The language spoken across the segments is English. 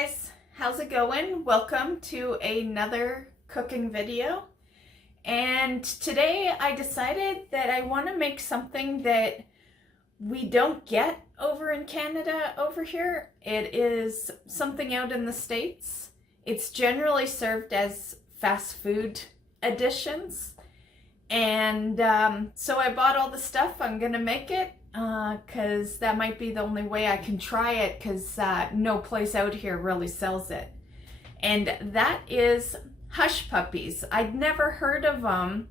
guys, how's it going? Welcome to another cooking video. And today I decided that I want to make something that we don't get over in Canada over here. It is something out in the States. It's generally served as fast food additions. And so I bought all the stuff. I'm gonna make it because that might be the only way I can try it, because no place out here really sells it. And that is hush puppies. I'd never heard of them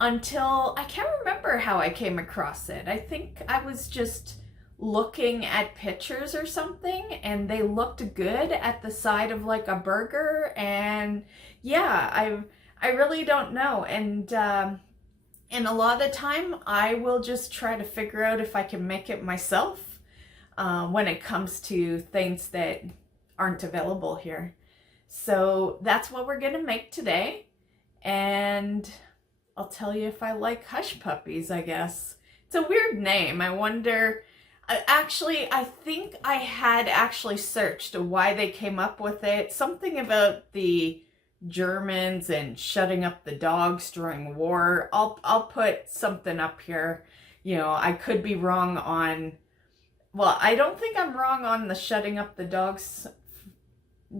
until, I can't remember how I came across it. I think I was just looking at pictures or something, and they looked good at the side of like a burger. And yeah, I really don't know. And a lot of the time, I will just try to figure out if I can make it myself when it comes to things that aren't available here. So that's what we're gonna make today. And I'll tell you if I like hush puppies, I guess. It's a weird name. I wonder, actually, I think I had actually searched why they came up with it. Something about the Germans and shutting up the dogs during war. I'll put something up here. You know, I could be wrong on, well, I don't think I'm wrong on the shutting up the dogs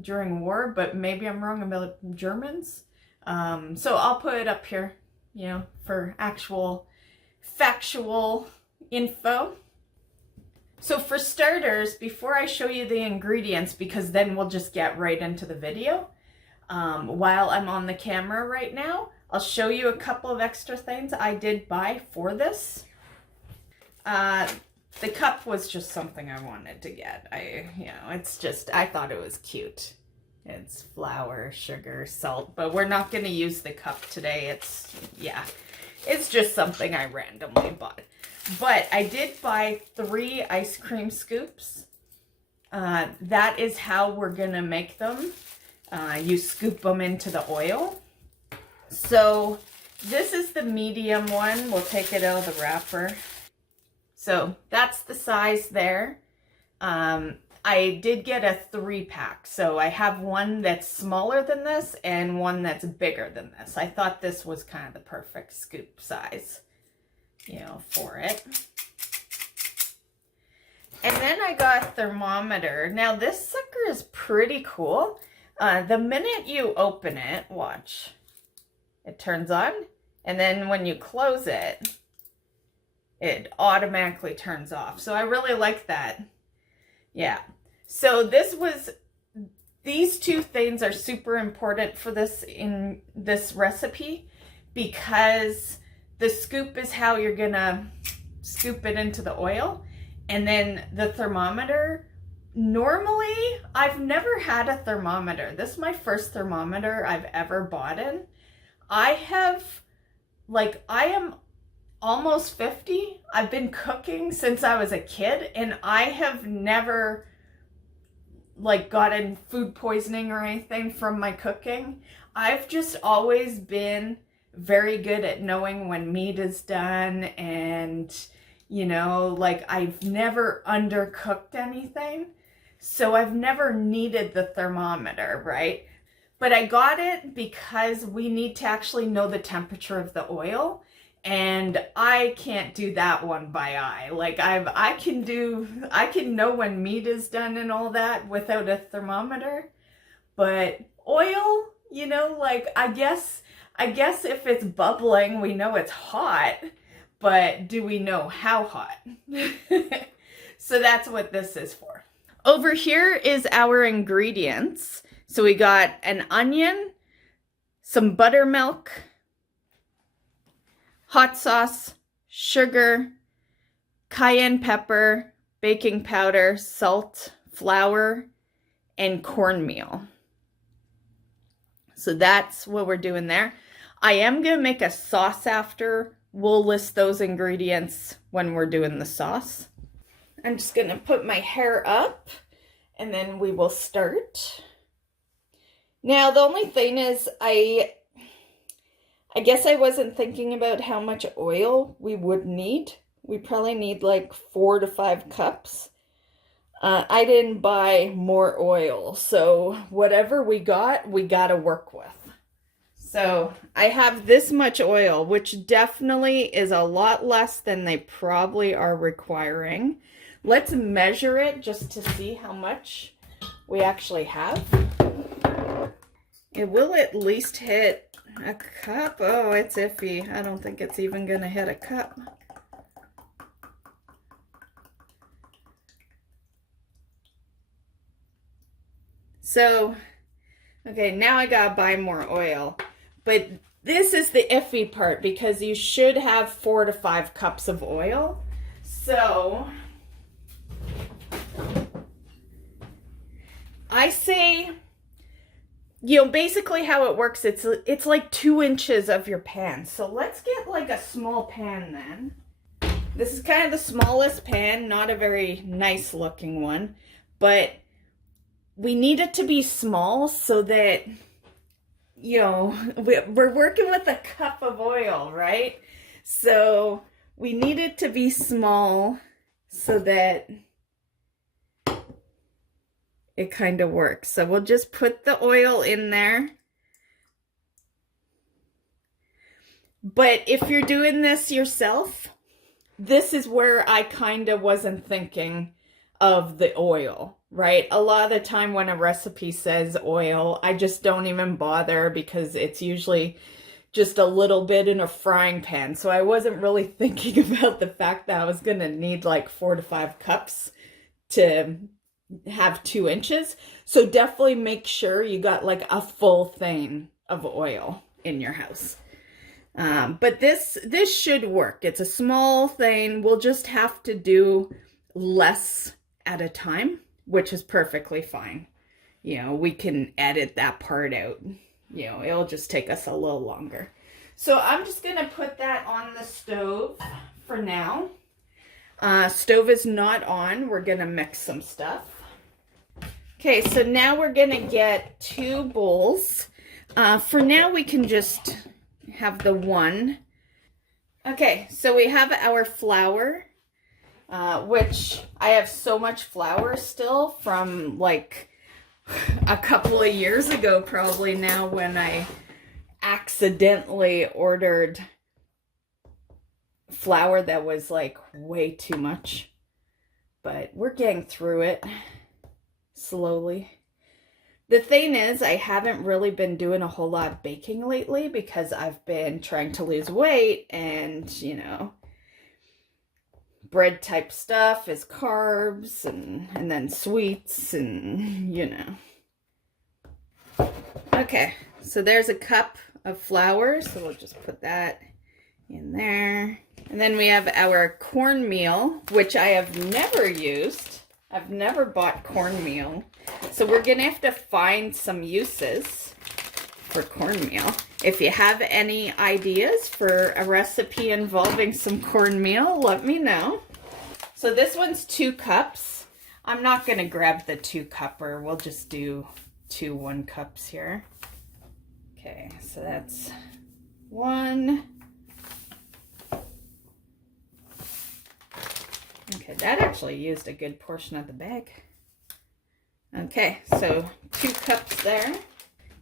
during war, but maybe I'm wrong about Germans. So I'll put it up here, you know, for actual factual info. So for starters, before I show you the ingredients, because then we'll just get right into the video, while I'm on the camera right now, I'll show you a couple of extra things I did buy for this. The cup was just something I wanted to get. It's just, I thought it was cute. It's flour, sugar, salt, but we're not going to use the cup today. It's just something I randomly bought. But I did buy 3 ice cream scoops. That is how we're going to make them. You scoop them into the oil. So this is the medium one. We'll take it out of the wrapper. So that's the size there. I did get a 3-pack. So I have one that's smaller than this and one that's bigger than this. I thought this was kind of the perfect scoop size, you know, for it. And then I got a thermometer. Now this sucker is pretty cool. The minute you open it, watch, it turns on, and then when you close it, it automatically turns off. So I really like that. Yeah. So these 2 things are super important for this in this recipe, because the scoop is how you're gonna scoop it into the oil, and then the thermometer. Normally, I've never had a thermometer. This is my first thermometer I've ever bought in. I am almost 50. I've been cooking since I was a kid, and I have never gotten food poisoning or anything from my cooking. I've just always been very good at knowing when meat is done, and you know, I've never undercooked anything. So I've never needed the thermometer, right? But I got it because we need to actually know the temperature of the oil. And I can't do that one by eye. I can know when meat is done and all that without a thermometer. But oil, you know, I guess if it's bubbling, we know it's hot. But do we know how hot? So that's what this is for. Over here is our ingredients. So we got an onion, some buttermilk, hot sauce, sugar, cayenne pepper, baking powder, salt, flour, and cornmeal. So that's what we're doing there. I am going to make a sauce after. We'll list those ingredients when we're doing the sauce. I'm just going to put my hair up, and then we will start. Now, the only thing is, I guess I wasn't thinking about how much oil we would need. We probably need 4 to 5 cups. I didn't buy more oil, so whatever we got to work with. So I have this much oil, which definitely is a lot less than they probably are requiring. Let's measure it just to see how much we actually have. It will at least hit a cup. Oh, it's iffy. I don't think it's even gonna hit a cup. So, okay, now I gotta buy more oil. But this is the iffy part because you should have 4 to 5 cups of oil. So, I say, you know, basically how it works, it's like 2 inches of your pan. So let's get like a small pan then. This is kind of the smallest pan, not a very nice looking one, but we need it to be small so that, you know, we're working with a cup of oil, right? So we need it to be small so that it kind of works. So we'll just put the oil in there. But if you're doing this yourself, this is where I kind of wasn't thinking of the oil, right? A lot of the time when a recipe says oil, I just don't even bother because it's usually just a little bit in a frying pan. So I wasn't really thinking about the fact that I was going to need like 4 to 5 cups to have 2 inches. So definitely make sure you got like a full thing of oil in your house. But this should work. It's a small thing. We'll just have to do less at a time, which is perfectly fine. You know, we can edit that part out. You know, it'll just take us a little longer. So I'm just going to put that on the stove for now. Stove is not on. We're going to mix some stuff. Okay, so now we're going to get 2 bowls. For now, we can just have the one. Okay, so we have our flour, which I have so much flour still from like a couple of years ago probably now when I accidentally ordered flour that was like way too much. But we're getting through it slowly. The thing is, I haven't really been doing a whole lot of baking lately because I've been trying to lose weight and, you know, bread type stuff is carbs and then sweets and, you know. Okay, so there's a cup of flour, so we'll just put that in there. And then we have our cornmeal, which I have never used. I've never bought cornmeal. So we're going to have to find some uses for cornmeal. If you have any ideas for a recipe involving some cornmeal, let me know. So this one's 2 cups. I'm not going to grab the 2-cupper. We'll just do 2 1-cups here. Okay, so that's 1. Okay, that actually used a good portion of the bag. Okay, so 2 cups there.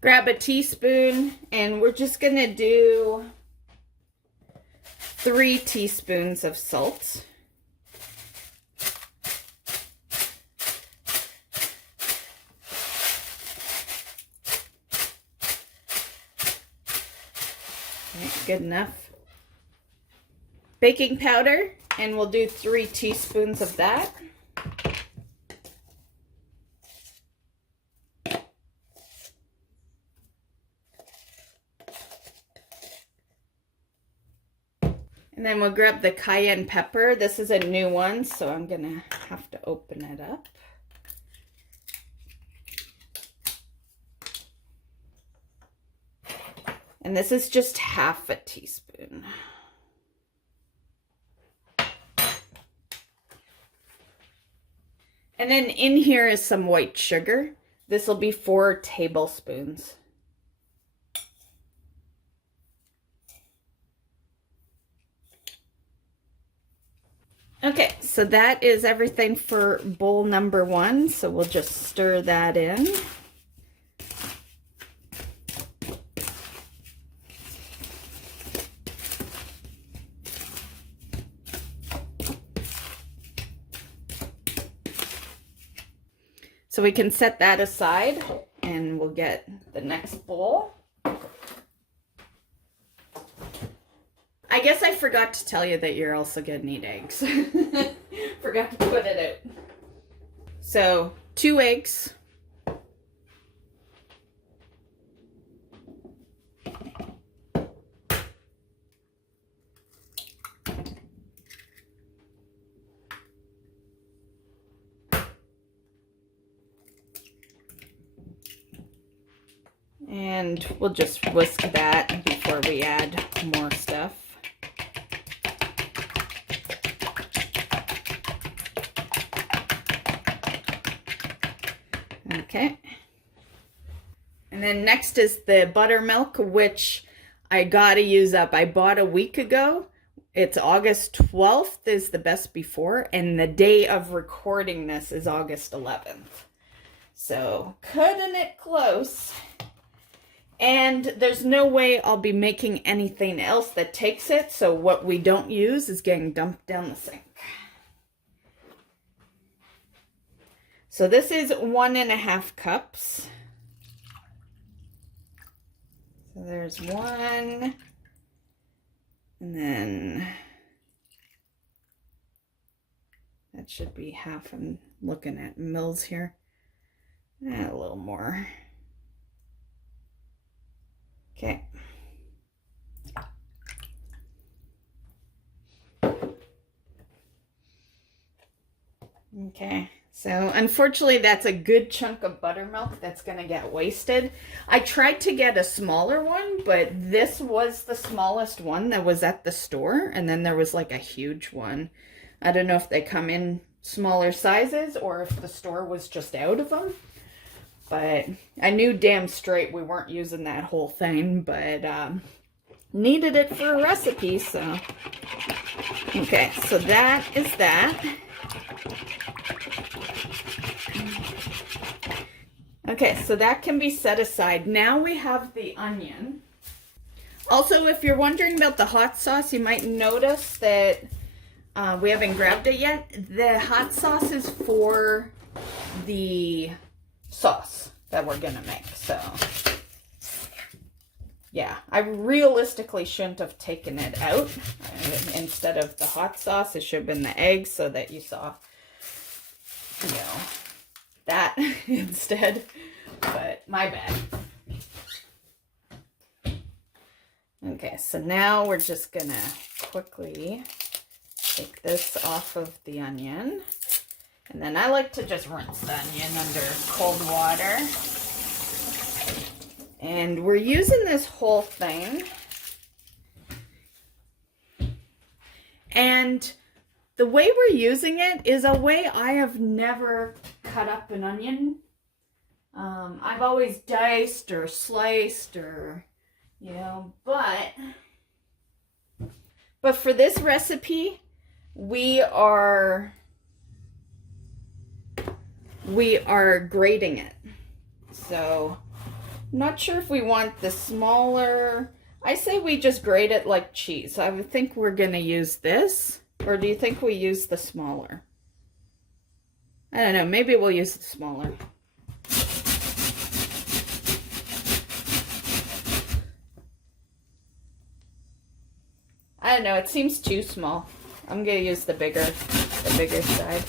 Grab a teaspoon, and we're just going to do 3 teaspoons of salt. Okay, good enough. Baking powder, and we'll do 3 teaspoons of that. And then we'll grab the cayenne pepper. This is a new one, so I'm gonna have to open it up. And this is just half a teaspoon. And then in here is some white sugar. This will be 4 tablespoons. Okay, so that is everything for bowl number 1. So we'll just stir that in. So we can set that aside and we'll get the next bowl. I guess I forgot to tell you that you're also gonna need eggs. Forgot to put it out. So 2 eggs. And we'll just whisk that before we add more stuff. Okay. And then next is the buttermilk, which I gotta use up. I bought a week ago. It's August 12th is the best before, and the day of recording this is August 11th. So cutting it close. And there's no way I'll be making anything else that takes it, so what we don't use is getting dumped down the sink. So this is 1.5 cups. So there's 1, and then that should be half. I'm looking at mils here. A little more. Okay. Okay, so unfortunately that's a good chunk of buttermilk that's gonna get wasted. I tried to get a smaller one, but this was the smallest one that was at the store, and then there was like a huge one. I don't know if they come in smaller sizes or if the store was just out of them. But I knew damn straight we weren't using that whole thing, but needed it for a recipe, so. Okay, so that is that. Okay, so that can be set aside. Now we have the onion. Also, if you're wondering about the hot sauce, you might notice that we haven't grabbed it yet. The hot sauce is for the sauce that we're gonna make. So yeah, I realistically shouldn't have taken it out. Instead of the hot sauce, it should have been the eggs, so that you saw, you know, that instead. But my bad. Okay, so now we're just gonna quickly take this off of the onion. And then I like to just rinse the onion under cold water. And we're using this whole thing. And the way we're using it is a way I have never cut up an onion. I've always diced or sliced or, you know, but for this recipe, we are grating it. So I'm not sure if we want the smaller. I say we just grate it like cheese. I would think we're gonna use this, or do you think we use the smaller? I don't know, maybe we'll use the smaller. I don't know, it seems too small. I'm gonna use the bigger side.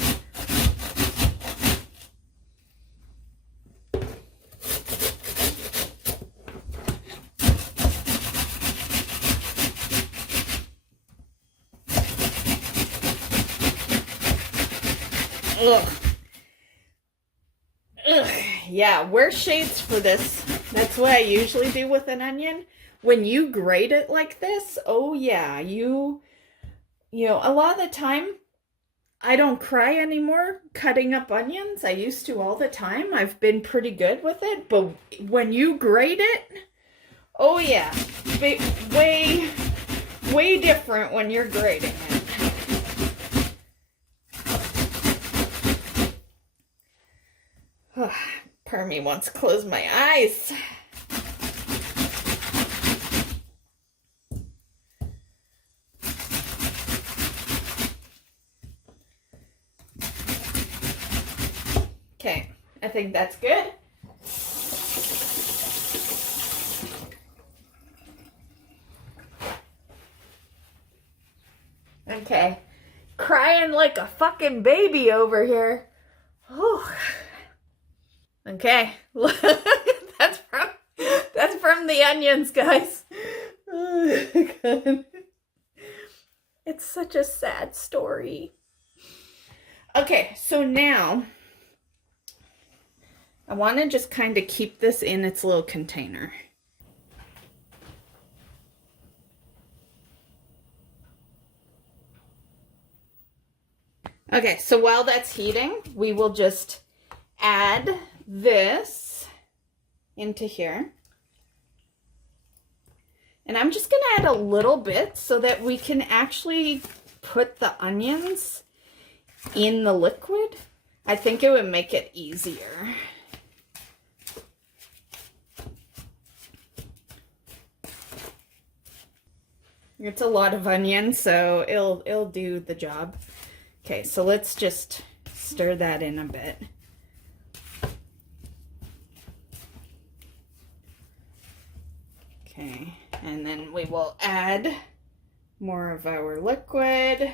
Ugh. Ugh. Yeah, wear shades for this. That's what I usually do with an onion. When you grate it like this, oh yeah, you know, a lot of the time, I don't cry anymore cutting up onions. I used to all the time. I've been pretty good with it, but when you grate it, oh yeah, way different when you're grating it. Oh, part of me wants to close my eyes. Okay, I think that's good. Okay, crying like a fucking baby over here. Whew. Okay, that's from the onions, guys. Oh, God. It's such a sad story. Okay, so now I want to just kind of keep this in its little container. Okay, so while that's heating, we will just add this into here. And I'm just gonna add a little bit so that we can actually put the onions in the liquid. I think it would make it easier. It's a lot of onion, so it'll do the job. Okay, so let's just stir that in a bit. Okay, and then we will add more of our liquid.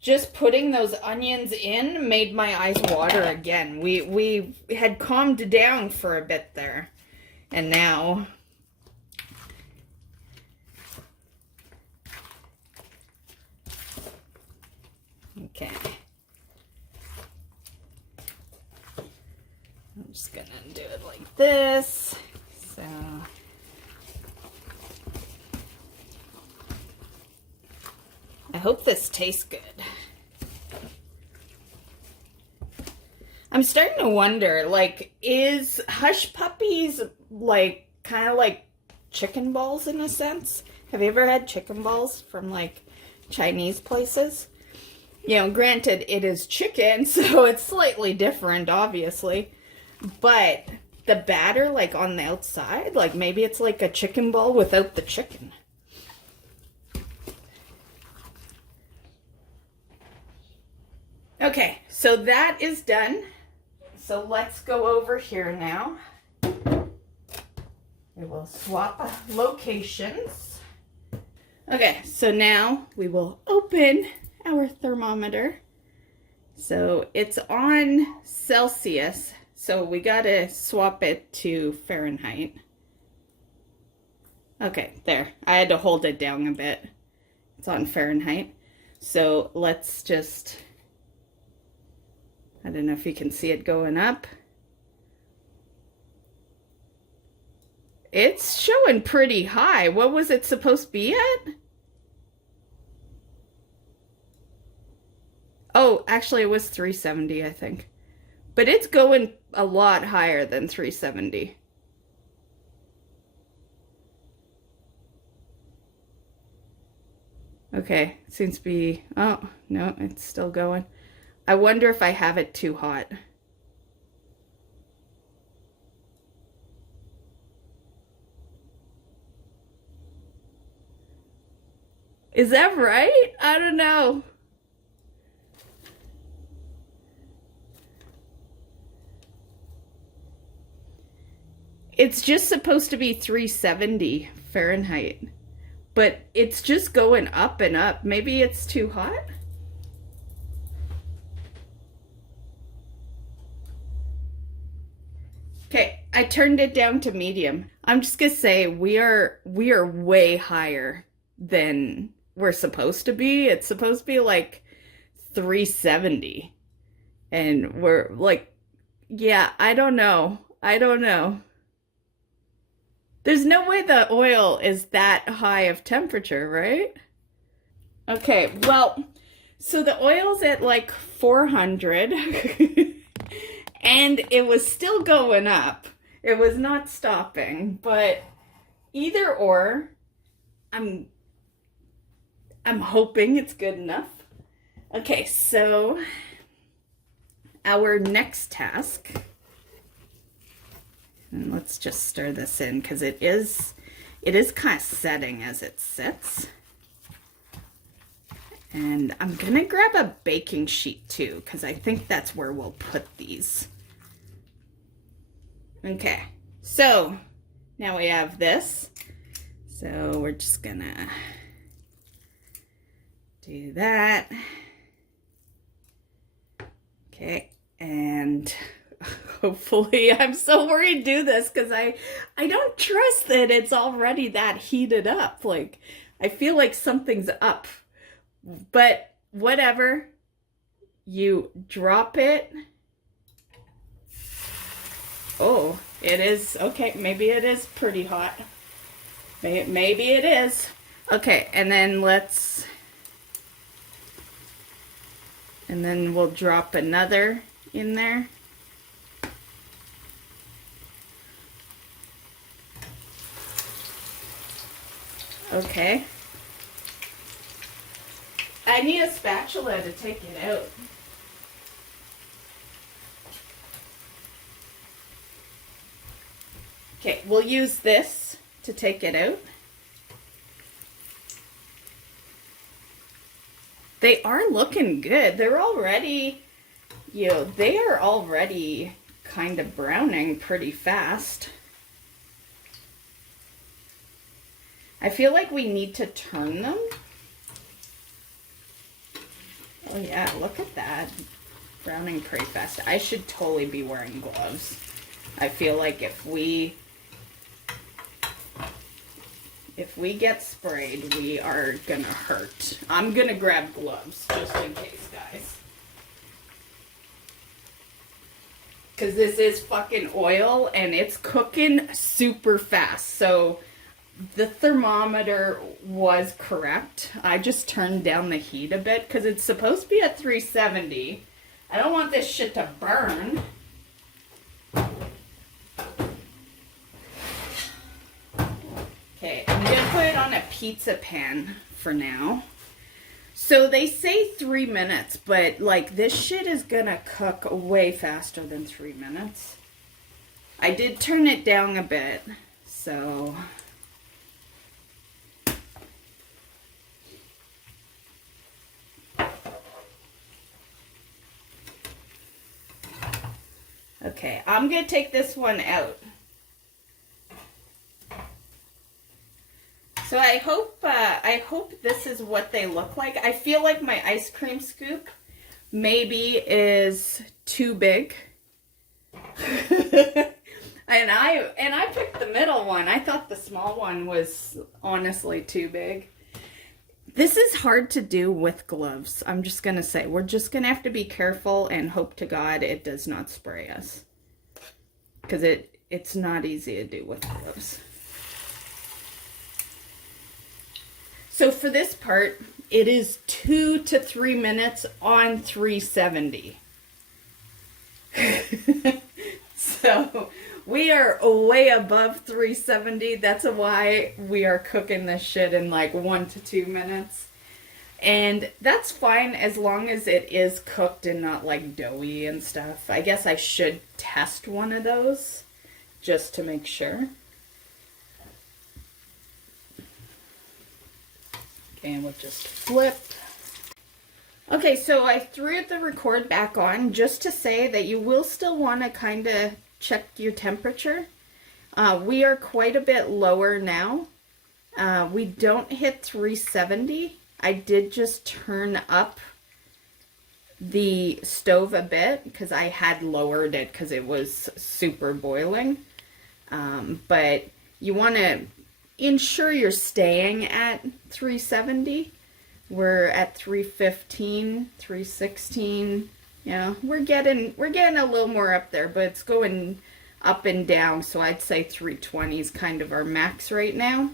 Just putting those onions in made my eyes water again. We had calmed down for a bit there, and now okay. I'm just gonna do it like this. So I hope this tastes good. I'm starting to wonder, like, is Hush Puppies like kind of like chicken balls in a sense? Have you ever had chicken balls from like Chinese places? You know, granted, it is chicken, so it's slightly different, obviously. But the batter, like, on the outside, like, maybe it's like a chicken ball without the chicken. Okay, so that is done. So let's go over here now. We will swap locations. Okay, so now we will open our thermometer. So it's on Celsius, so we gotta swap it to Fahrenheit. Okay, there. I had to hold it down a bit. It's on Fahrenheit. So let's just, I don't know if you can see it going up. It's showing pretty high. What was it supposed to be at? Oh, actually it was 370, I think. But it's going a lot higher than 370. Okay, it seems to be, oh, no, it's still going. I wonder if I have it too hot. Is that right? I don't know. It's just supposed to be 370 Fahrenheit, but it's just going up and up. Maybe it's too hot? Okay, I turned it down to medium. I'm just gonna say we are way higher than we're supposed to be. It's supposed to be like 370. And we're like, yeah, I don't know. I don't know. There's no way the oil is that high of temperature, right? Okay, well, so the oil's at like 400 and it was still going up. It was not stopping, but either or, I'm hoping it's good enough. Okay, so our next task, and let's just stir this in because it is kind of setting as it sits. And I'm gonna grab a baking sheet too, because I think that's where we'll put these. Okay, so now we have this. So we're just gonna do that. Okay, and hopefully, I'm so worried to do this because I don't trust that it's already that heated up. Like, I feel like something's up. But whatever, you drop it. Oh, it is, okay, maybe it is pretty hot. Maybe it is. Okay, and then we'll drop another in there. Okay. I need a spatula to take it out. Okay, we'll use this to take it out. They are looking good. They're already, they are already kind of browning pretty fast. I feel like we need to turn them. Oh yeah, look at that. Browning pretty fast. I should totally be wearing gloves. I feel like if we get sprayed, we are gonna hurt. I'm gonna grab gloves just in case, guys. Because this is fucking oil and it's cooking super fast. So the thermometer was correct. I just turned down the heat a bit because it's supposed to be at 370. I don't want this shit to burn. Okay, I'm gonna put it on a pizza pan for now. So they say 3 minutes, but like this shit is gonna cook way faster than 3 minutes. I did turn it down a bit, so. Okay, I'm gonna take this one out. So I hope this is what they look like. I feel like my ice cream scoop maybe is too big. and I picked the middle one. I thought the small one was honestly too big. This is hard to do with gloves. I'm just going to say, we're just going to have to be careful and hope to God it does not spray us. Because it's not easy to do with gloves. So for this part, it is 2 to 3 minutes on 370. So we are way above 370. That's why we are cooking this shit in like 1 to 2 minutes. And that's fine as long as it is cooked and not like doughy and stuff. I guess I should test one of those just to make sure. And we'll just flip. Okay, so I threw the record back on just to say that you will still want to kind of check your temperature. We are quite a bit lower now. We don't hit 370. I did just turn up the stove a bit because I had lowered it because it was super boiling. But you want to ensure you're staying at 370. We're at 315, 316. Yeah, we're getting a little more up there, but it's going up and down. So I'd say 320 is kind of our max right now.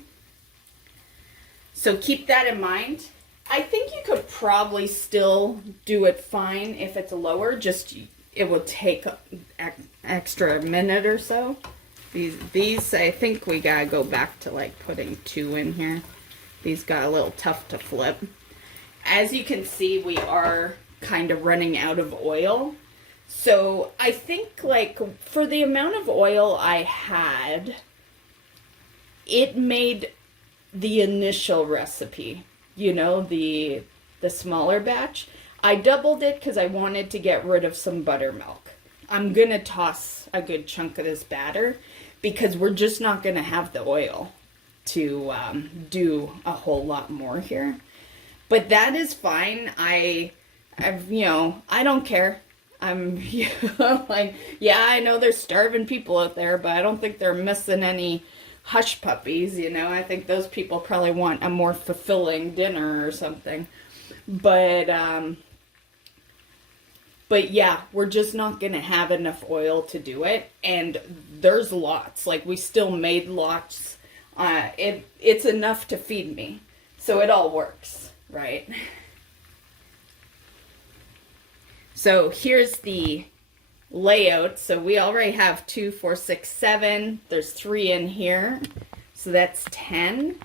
So keep that in mind. I think you could probably still do it fine if it's lower. Just it will take extra minute or so. These, I think we gotta go back to like putting 2 in here. These got a little tough to flip. As you can see, we are kind of running out of oil. So I think like for the amount of oil I had, it made the initial recipe, you know, the smaller batch. I doubled it because I wanted to get rid of some buttermilk. I'm going to toss a good chunk of this batter because we're just not going to have the oil to do a whole lot more here. But that is fine. I've, you know, I don't care. I'm you know, like, yeah, I know there's starving people out there, but I don't think they're missing any hush puppies, you know. I think those people probably want a more fulfilling dinner or something. But yeah, we're just not going to have enough oil to do it. And there's lots. Like, we still made lots. It's enough to feed me. So it all works, right? So here's the layout. So we already have 2, 4, 6, 7. There's 3 in here. So that's 10.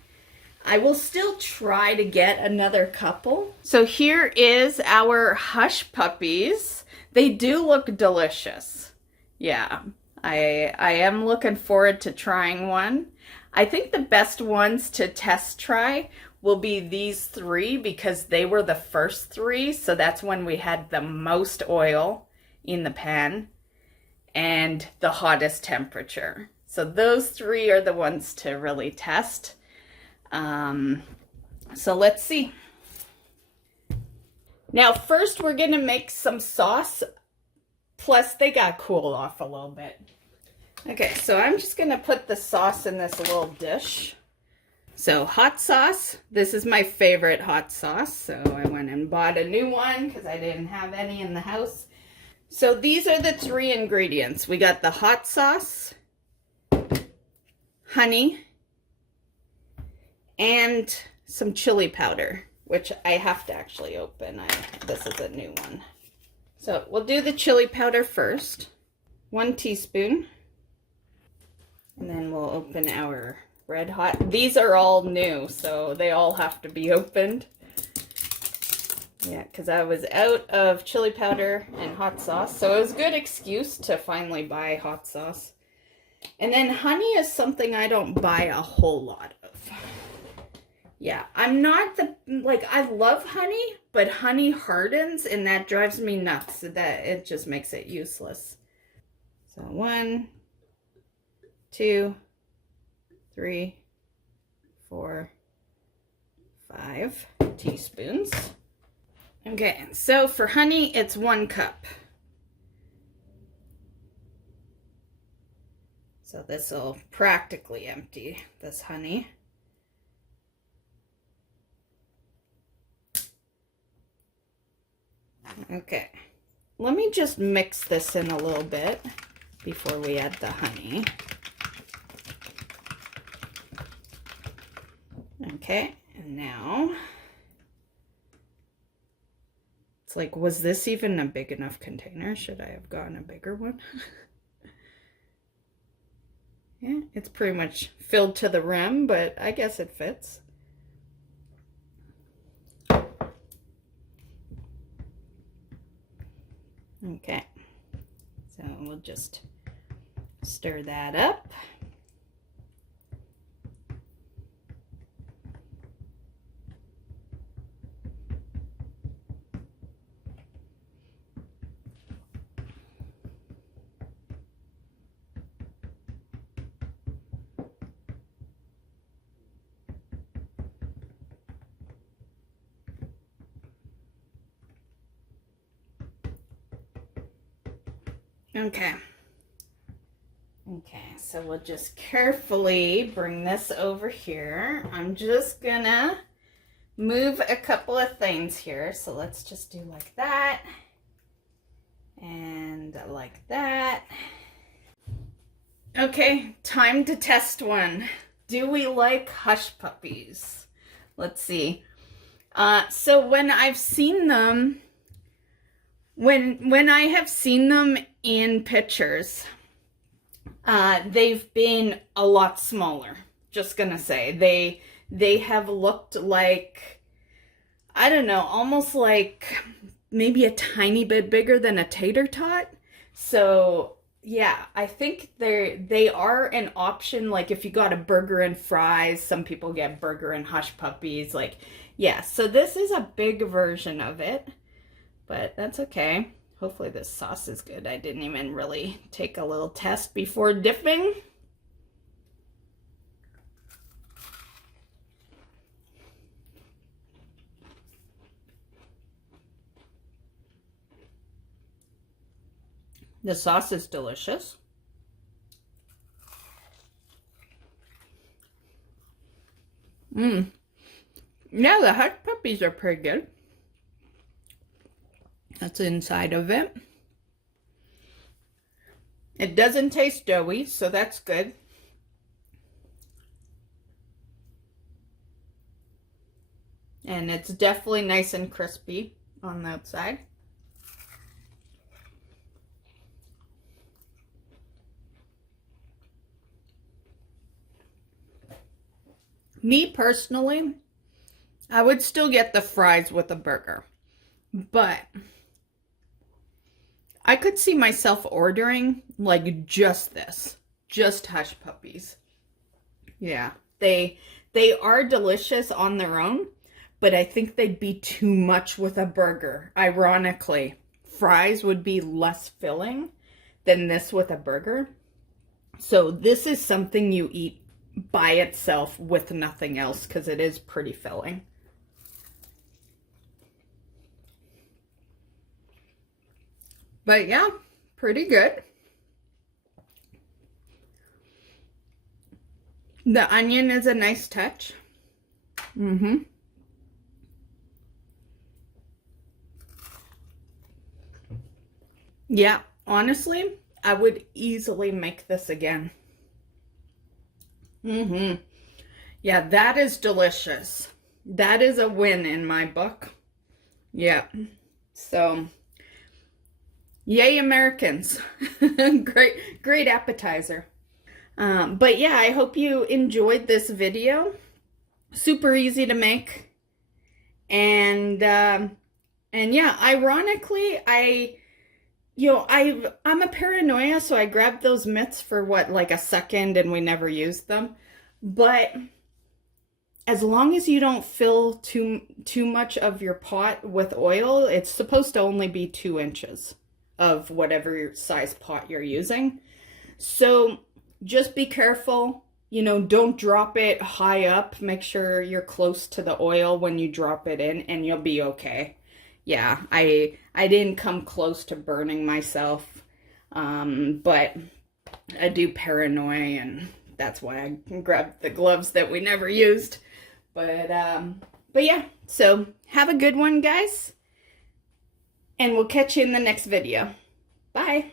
I will still try to get another couple. So here is our hush puppies. They do look delicious. Yeah, I am looking forward to trying one. I think the best ones to test try will be these 3 because they were the first 3. So that's when we had the most oil in the pan and the hottest temperature. So those 3 are the ones to really test. So let's see. Now first we're gonna make some sauce, plus they got cooled off a little bit. Okay, so I'm just gonna put the sauce in this little dish. So hot sauce, this is my favorite hot sauce, so I went and bought a new one because I didn't have any in the house. So these are the 3 ingredients. We got the hot sauce, honey, and some chili powder, which I have to actually open. This is a new one. So we'll do the chili powder first. 1 teaspoon. And then we'll open our red hot. These are all new, so they all have to be opened. Yeah, because I was out of chili powder and hot sauce, so it was a good excuse to finally buy hot sauce. And then honey is something I don't buy a whole lot of. Yeah, I'm not I love honey, but honey hardens and that drives me nuts. That it just makes it useless. So 1, 2, 3, 4, 5 teaspoons. Okay, so for honey, it's 1 cup. So this will practically empty this honey. Okay, let me just mix this in a little bit before we add the honey. Okay, and now, it's like, was this even a big enough container? Should I have gotten a bigger one? Yeah, it's pretty much filled to the rim, but I guess it fits. Okay, so we'll just stir that up. Okay. Okay, so we'll just carefully bring this over here. I'm just gonna move a couple of things here. So let's just do like that and like that. Okay, time to test one. Do we like hush puppies? Let's see. So when I've seen them, when I have seen them in pictures, they've been a lot smaller. Just gonna say they have looked like, I don't know, almost like maybe a tiny bit bigger than a tater tot. So yeah, I think they are an option. Like if you got a burger and fries, some people get burger and hush puppies. Like, yeah, so this is a big version of it, but that's okay. Hopefully this sauce is good. I didn't even really take a little test before dipping. The sauce is delicious. Yeah, the hush puppies are pretty good. That's inside of it. It doesn't taste doughy, so that's good. And it's definitely nice and crispy on the outside. Me personally, I would still get the fries with a burger, but I could see myself ordering like just this, just hush puppies. Yeah, they are delicious on their own, but I think they'd be too much with a burger. Ironically, fries would be less filling than this with a burger. So this is something you eat by itself with nothing else because it is pretty filling. But yeah, pretty good. The onion is a nice touch. Yeah, honestly, I would easily make this again. Yeah, that is delicious. That is a win in my book. Yeah. So, yay Americans. Great appetizer. But yeah, I hope you enjoyed this video. Super easy to make. And yeah, ironically, I'm a paranoia, so I grabbed those mitts for what, like a second, and we never used them. But as long as you don't fill too much of your pot with oil, it's supposed to only be 2 inches of whatever size pot you're using. So just be careful, don't drop it high up. Make sure you're close to the oil when you drop it in, and you'll be okay. Yeah, I didn't come close to burning myself, but I do paranoia, and that's why I grabbed the gloves that we never used. But yeah, so have a good one, guys, and we'll catch you in the next video. Bye.